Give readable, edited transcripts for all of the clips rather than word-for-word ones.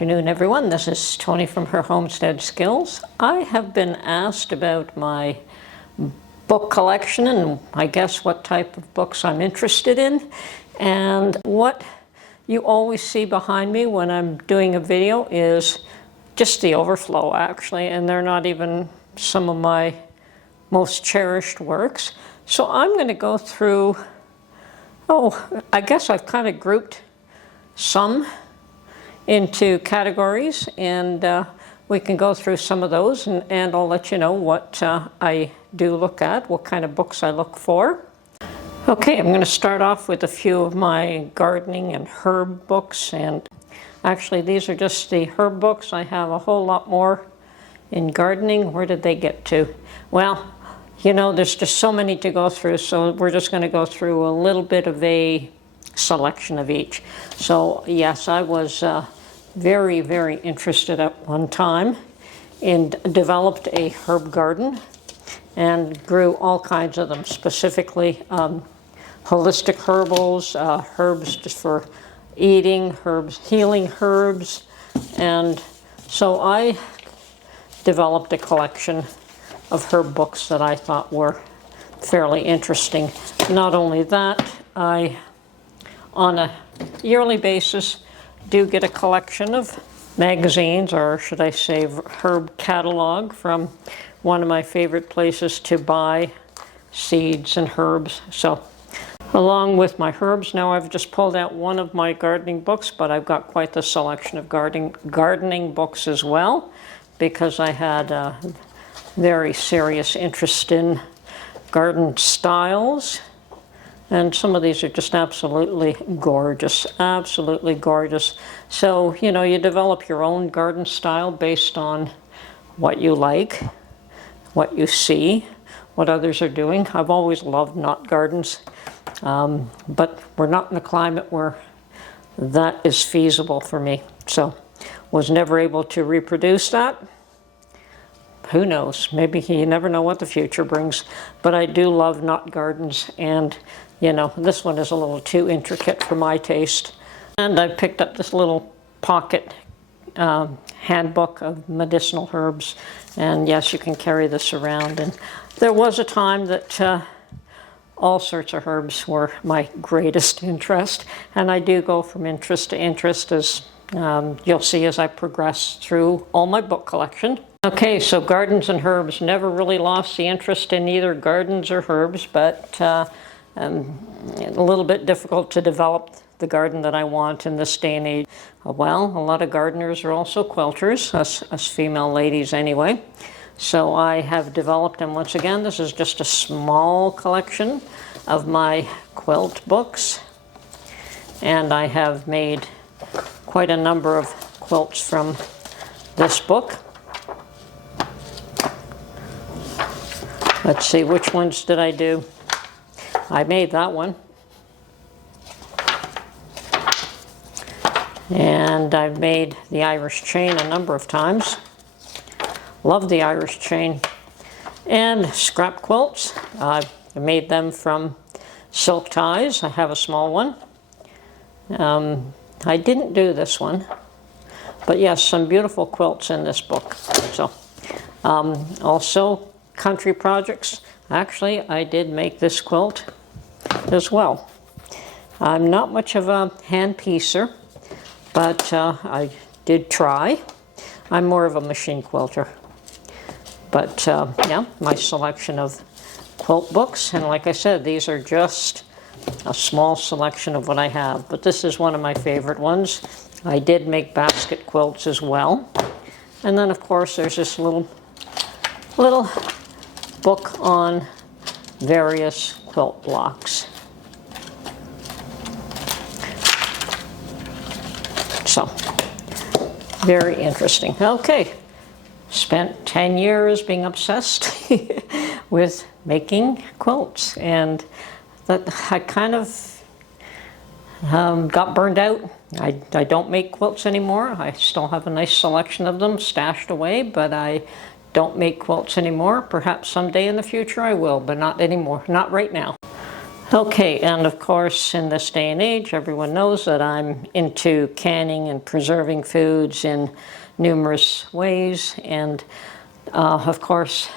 afternoon, everyone. This is Tony from Her Homestead Skills. I have been asked about my book collection and I guess what type of books I'm interested in. And what you always see behind me when I'm doing a video is just the overflow, actually, and they're not even some of my most cherished works. So I'm going to go through, I guess I've kind of grouped some into categories, and we can go through some of those, and I'll let you know what I do look at, what kind of books I look for. Okay, I'm going to start off with a few of my gardening and herb books, and actually these are just the herb books. I have a whole lot more in gardening. Where did they get to? Well, you know, there's just so many to go through, so we're just going to go through a little bit of a selection of each. So yes, I was very, very interested at one time and developed a herb garden and grew all kinds of them, specifically holistic herbals, herbs just for eating, herbs, healing herbs. And so I developed a collection of herb books that I thought were fairly interesting. Not only that, I, on a yearly basis, do get a collection of magazines, or should I say herb catalog, from one of my favorite places to buy seeds and herbs. So along with my herbs, now I've just pulled out one of my gardening books, but I've got quite the selection of gardening books as well, because I had a very serious interest in garden styles. And some of these are just absolutely gorgeous, absolutely gorgeous. So, you know, you develop your own garden style based on what you like, what you see, what others are doing. I've always loved knot gardens, but we're not in a climate where that is feasible for me. So, was never able to reproduce that. Who knows? Maybe you never know what the future brings. But I do love knot gardens, and you know, this one is a little too intricate for my taste. And I picked up this little pocket handbook of medicinal herbs. And yes, you can carry this around. And there was a time that all sorts of herbs were my greatest interest. And I do go from interest to interest, as you'll see as I progress through all my book collection. Okay, so gardens and herbs. Never really lost the interest in either gardens or herbs, but a little bit difficult to develop the garden that I want in this day and age. Well, a lot of gardeners are also quilters, us female ladies anyway. So I have developed, and once again, this is just a small collection of my quilt books. And I have made quite a number of quilts from this book. Let's see, which ones did I do? I made that one. And I've made the Irish chain a number of times. Love the Irish chain. And scrap quilts. I made them from silk ties. I have a small one. I didn't do this one. But yes, some beautiful quilts in this book. So, also country projects. Actually, I did make this quilt as well. I'm not much of a hand piecer, but I did try. I'm more of a machine quilter. But yeah, my selection of quilt books, and like I said, these are just a small selection of what I have, but this is one of my favorite ones. I did make basket quilts as well. And then of course there's this little book on various quilt blocks. So, very interesting. Okay, spent 10 years being obsessed with making quilts, and that I kind of got burned out. I don't make quilts anymore. I still have a nice selection of them stashed away, but I don't make quilts anymore. Perhaps someday in the future I will, but not anymore, not right now. Okay, and of course, in this day and age, everyone knows that I'm into canning and preserving foods in numerous ways. And of course,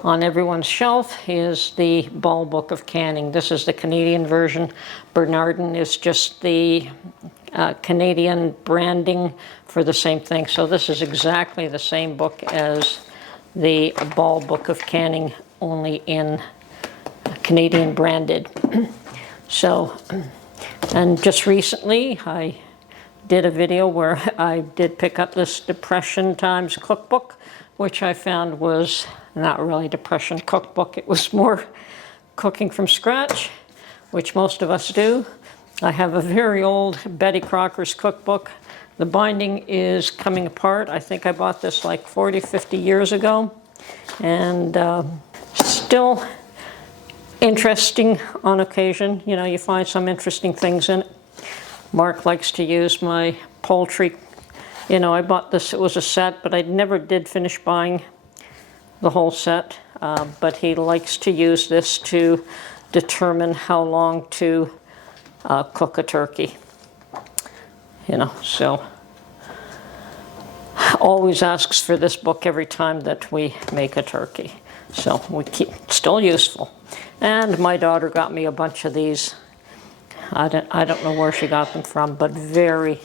on everyone's shelf is the Ball Book of Canning. This is the Canadian version. Bernardin is just the Canadian branding for the same thing. So this is exactly the same book as the Ball Book of Canning, only in Canadian branded. So, and just recently I did a video where I did pick up this Depression Times cookbook, which I found was not really Depression cookbook. It was more cooking from scratch, which most of us do. I have a very old Betty Crocker's cookbook. The binding is coming apart. I think I bought this like 40, 50 years ago, and still interesting on occasion. You know, you find some interesting things in it. Mark likes to use my poultry. You know, I bought this, it was a set, but I never did finish buying the whole set. But he likes to use this to determine how long to cook a turkey. You know, so always asks for this book every time that we make a turkey. So we keep, still useful. And my daughter got me a bunch of these. I don't know where she got them from, but very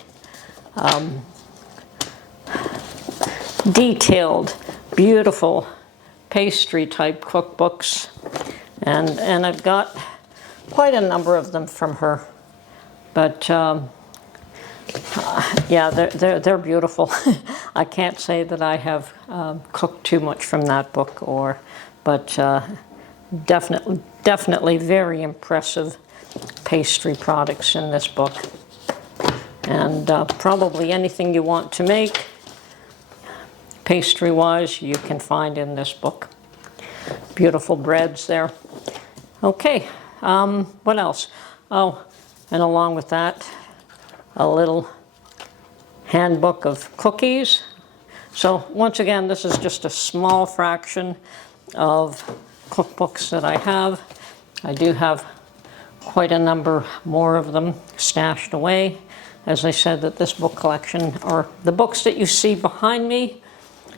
detailed, beautiful pastry type cookbooks. And I've got quite a number of them from her. But yeah, they're beautiful. I can't say that I have cooked too much from that book, but definitely very impressive pastry products in this book. And probably anything you want to make pastry-wise, you can find in this book. Beautiful breads there. Okay, what else? Oh, and along with that, a little handbook of cookies. So once again, this is just a small fraction of cookbooks that I have. I do have quite a number more of them stashed away. As I said, that this book collection, or the books that you see behind me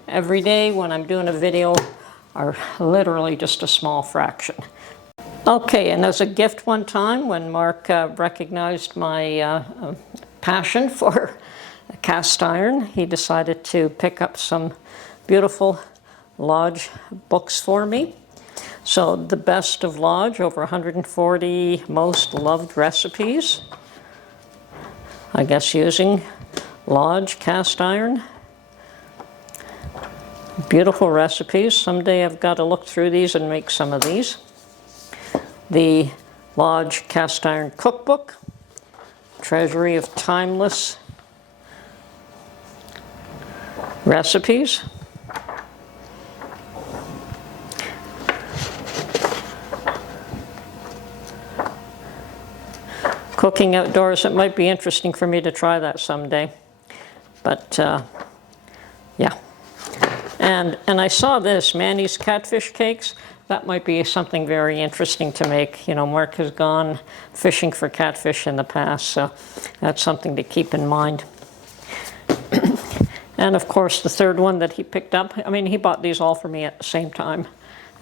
every day when I'm doing a video, are literally just a small fraction. Okay, and as a gift one time, when Mark recognized my passion for cast iron, he decided to pick up some beautiful Lodge books for me. So the best of Lodge, over 140 most loved recipes. I guess using Lodge cast iron. Beautiful recipes. Someday I've got to look through these and make some of these. The Lodge cast iron cookbook. Treasury of timeless recipes. Cooking outdoors, it might be interesting for me to try that someday. But yeah. And I saw this, Manny's catfish cakes. That might be something very interesting to make. You know, Mark has gone fishing for catfish in the past, so that's something to keep in mind. And of course, the third one that he picked up, I mean, he bought these all for me at the same time.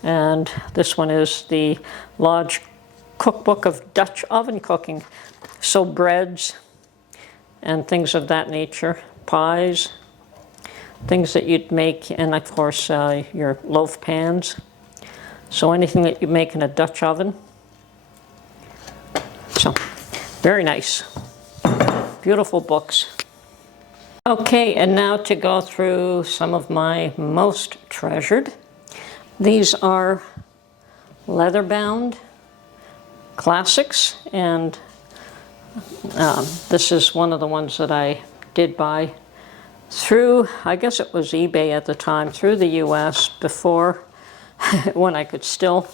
And this one is the Lodge Cookbook of Dutch Oven Cooking. So breads and things of that nature, pies, things that you'd make, and of course your loaf pans. So anything that you make in a Dutch oven. So, very nice. Beautiful books. Okay, and now to go through some of my most treasured. These are leather-bound classics, and this is one of the ones that I did buy through, I guess it was eBay at the time, through the US before, when I could still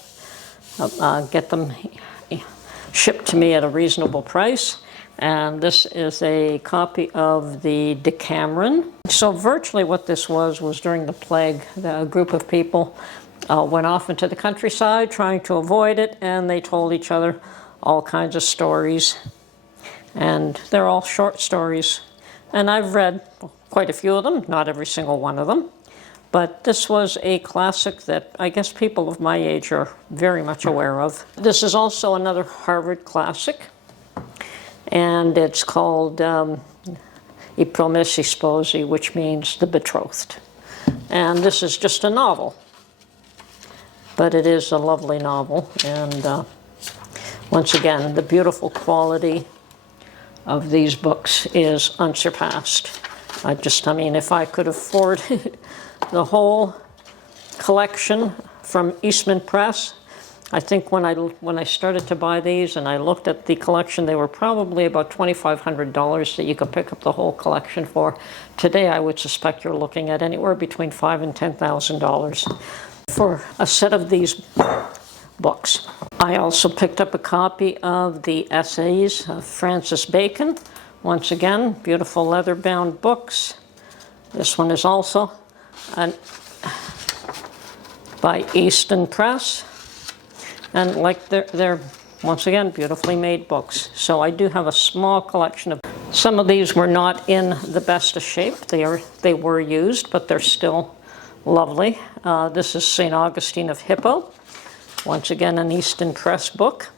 get them shipped to me at a reasonable price. And this is a copy of the Decameron. So virtually what this was during the plague, a group of people went off into the countryside trying to avoid it, and they told each other all kinds of stories. And they're all short stories. And I've read quite a few of them, not every single one of them. But this was a classic that I guess people of my age are very much aware of. This is also another Harvard classic, and it's called I Promessi Sposi, which means the betrothed. And this is just a novel, but it is a lovely novel. And once again, the beautiful quality of these books is unsurpassed. I mean, if I could afford the whole collection from Eastman Press, I think when I started to buy these and I looked at the collection, they were probably about $2,500 that you could pick up the whole collection for. Today, I would suspect you're looking at anywhere between $5,000 and $10,000 for a set of these books. I also picked up a copy of the Essays of Francis Bacon. Once again, beautiful leather-bound books. This one is also by Easton Press. And like they're once again beautifully made books. So I do have a small collection of. Some of these were not in the best of shape. They were used, but they're still lovely. This is St. Augustine of Hippo. Once again, an Easton Press book.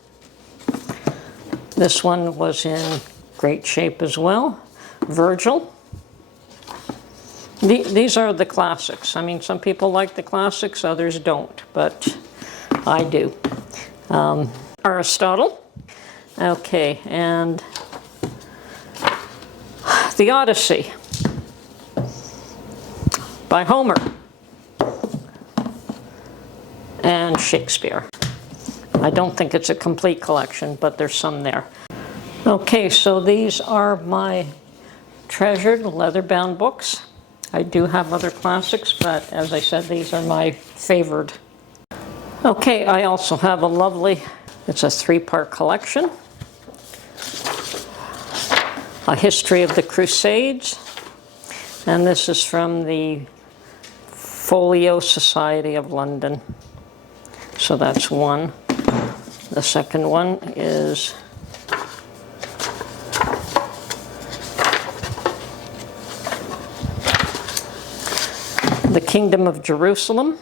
This one was in great shape as well. Virgil. These are the classics. I mean, some people like the classics, others don't, but I do. Aristotle. Okay, and the Odyssey by Homer. And Shakespeare. I don't think it's a complete collection, but there's some there. Okay, so these are my treasured leather-bound books. I do have other classics, but as I said, these are my favored. Okay, I also have a lovely, it's a 3-part collection. A History of the Crusades, and this is from the Folio Society of London. So that's one. The second one is The Kingdom of Jerusalem.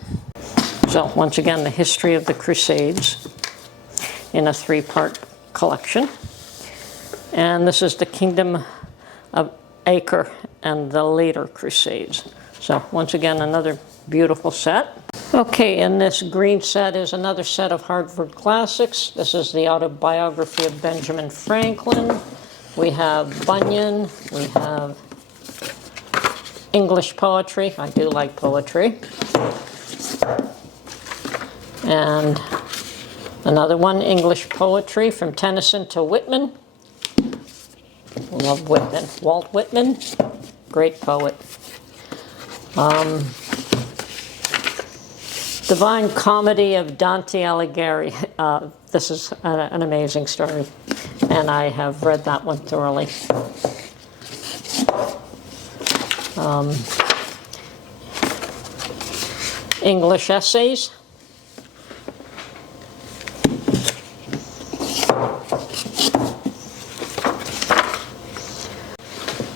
So once again, the history of the Crusades in a 3-part collection. And this is The Kingdom of Acre and the Later Crusades. So once again, another beautiful set. Okay, and this green set is another set of Harvard classics. This is the autobiography of Benjamin Franklin. We have Bunyan. We have English poetry. I do like poetry. And another one, English poetry from Tennyson to Whitman. Love Whitman. Walt Whitman, great poet. Divine Comedy of Dante Alighieri. This is an amazing story, and I have read that one thoroughly. English essays.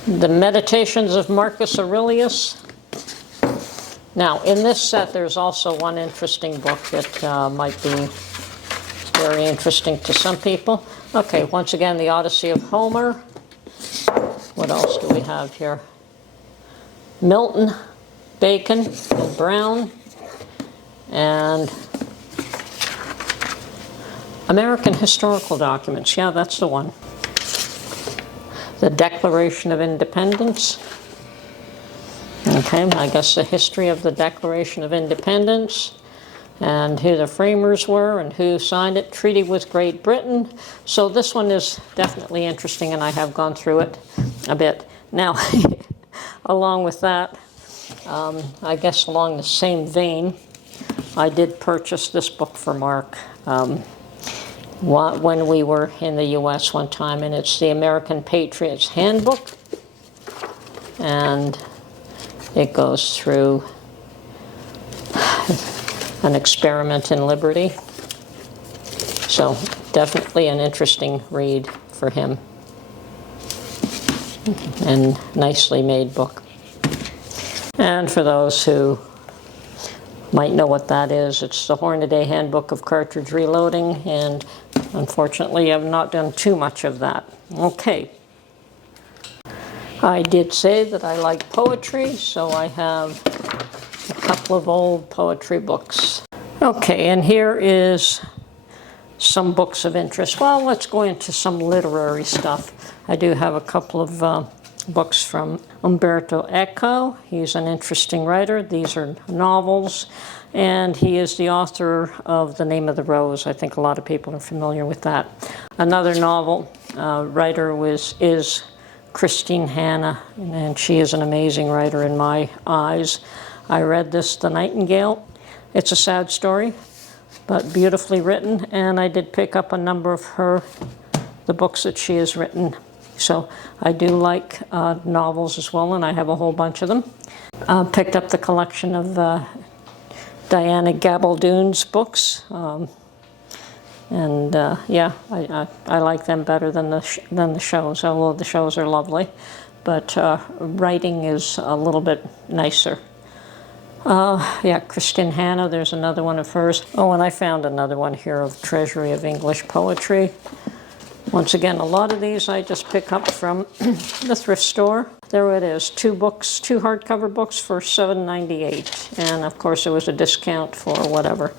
The Meditations of Marcus Aurelius. Now, in this set, there's also one interesting book that might be very interesting to some people. Okay, once again, the Odyssey of Homer. What else do we have here? Milton, Bacon, and Brown, and American Historical Documents. Yeah, that's the one. The Declaration of Independence. Okay, I guess the history of the Declaration of Independence and who the framers were and who signed it. Treaty with Great Britain. So this one is definitely interesting, and I have gone through it a bit. Now, along with that, I guess along the same vein, I did purchase this book for Mark when we were in the U.S. one time, and it's the American Patriots Handbook. And it goes through An Experiment in Liberty. So definitely an interesting read for him. And nicely made book. And for those who might know what that is, it's the Hornaday Handbook of Cartridge Reloading, and unfortunately I've not done too much of that. Okay. I did say that I like poetry, so I have a couple of old poetry books. Okay, and here is some books of interest. Well, let's go into some literary stuff. I do have a couple of books from Umberto Eco. He's an interesting writer. These are novels, and he is the author of The Name of the Rose. I think a lot of people are familiar with that. Another novel writer is Christine Hanna, and she is an amazing writer in my eyes. I read this, The Nightingale. It's a sad story, but beautifully written, and I did pick up a number of the books that she has written. So I do like novels as well, and I have a whole bunch of them. Picked up the collection of Diana Gabaldon's books, and yeah, I like them better than the shows, although the shows are lovely. But writing is a little bit nicer. Yeah, Christine Hanna, there's another one of hers. Oh, and I found another one here of Treasury of English Poetry. Once again, a lot of these I just pick up from the thrift store. There it is, two hardcover books for $7.98. And of course it was a discount for whatever,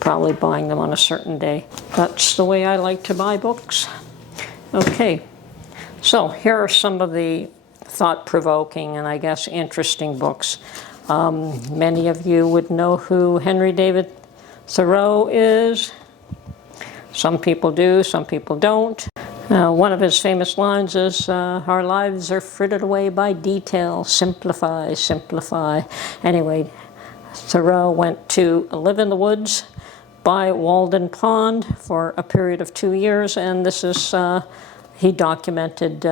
probably buying them on a certain day. That's the way I like to buy books. Okay, so here are some of the thought-provoking and I guess interesting books. Many of you would know who Henry David Thoreau is. Some people do, some people don't. One of his famous lines is, our lives are frittered away by detail, simplify, simplify. Anyway, Thoreau went to live in the woods by Walden Pond for a period of 2 years, and this is, he documented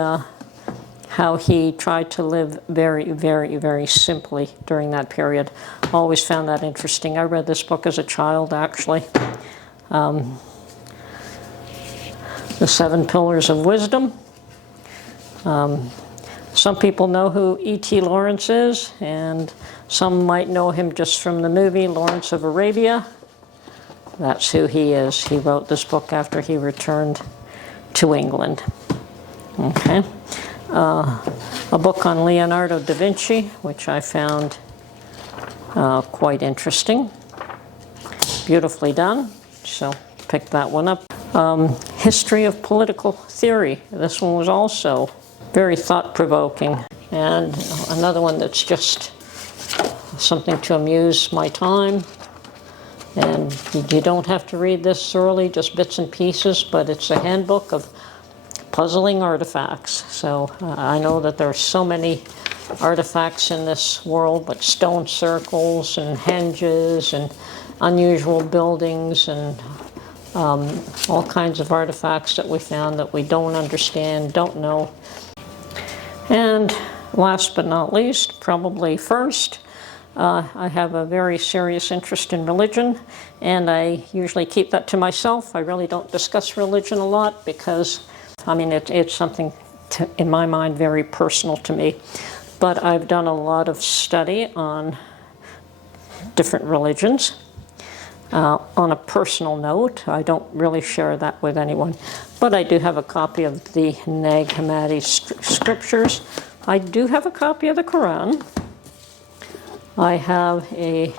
how he tried to live very, very, very simply during that period. Always found that interesting. I read this book as a child, actually. The Seven Pillars of Wisdom. Some people know who E.T. Lawrence is, and some might know him just from the movie Lawrence of Arabia. That's who he is. He wrote this book after he returned to England. Okay. A book on Leonardo da Vinci, which I found quite interesting. Beautifully done, so picked that one up. History of Political Theory. This one was also very thought-provoking. And another one that's just something to amuse my time. And you don't have to read this thoroughly, just bits and pieces, but it's a handbook of puzzling artifacts. So I know that there are so many artifacts in this world, but stone circles and henges and unusual buildings and all kinds of artifacts that we found that we don't understand, don't know. And last but not least, probably first, I have a very serious interest in religion, and I usually keep that to myself. I really don't discuss religion a lot because, I mean, it's something, in my mind, very personal to me. But I've done a lot of study on different religions. On a personal note, I don't really share that with anyone, but I do have a copy of the Nag Hammadi scriptures. I do have a copy of the Quran. I have a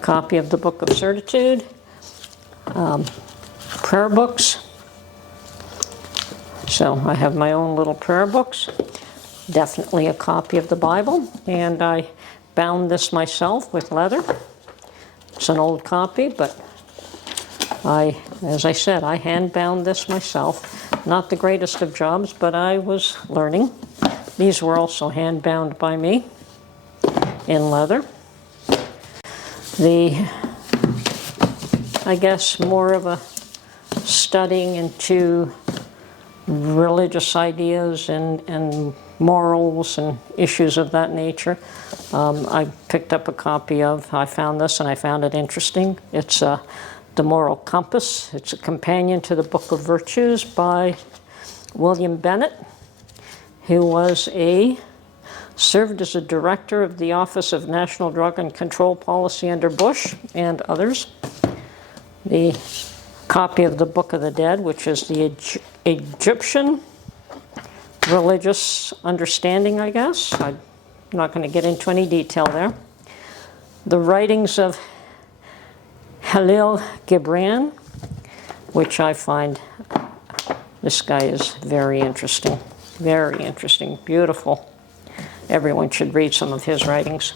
copy of the Book of Certitude, prayer books. So I have my own little prayer books. Definitely a copy of the Bible, and I bound this myself with leather. It's an old copy, but as I said, I hand bound this myself. Not the greatest of jobs, but I was learning. These were also hand bound by me in leather. I guess more of a studying into religious ideas and morals and issues of that nature. I picked up a copy of, I found this and I found it interesting. It's The Moral Compass. It's a companion to the Book of Virtues by William Bennett, who served as a director of the Office of National Drug and Control Policy under Bush and others. The copy of the Book of the Dead, which is the Egyptian religious understanding, I guess. I'm not going to get into any detail there. The writings of Khalil Gibran, which I find, this guy is very interesting, beautiful. Everyone should read some of his writings.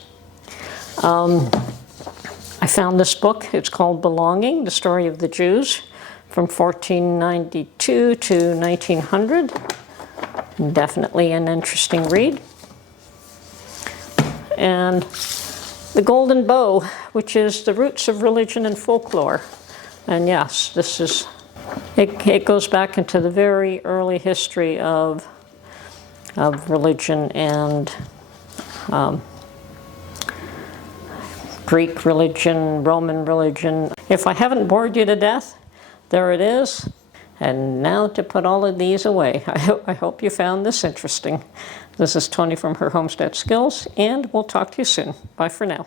I found this book. It's called Belonging, The Story of the Jews, from 1492 to 1900. Definitely an interesting read. And The Golden Bow, which is The Roots of Religion and Folklore. And yes, this is, it goes back into the very early history of religion and Greek religion, Roman religion. If I haven't bored you to death, there it is. And now to put all of these away. I hope you found this interesting. This is Tony from Her Homestead Skills, and we'll talk to you soon. Bye for now.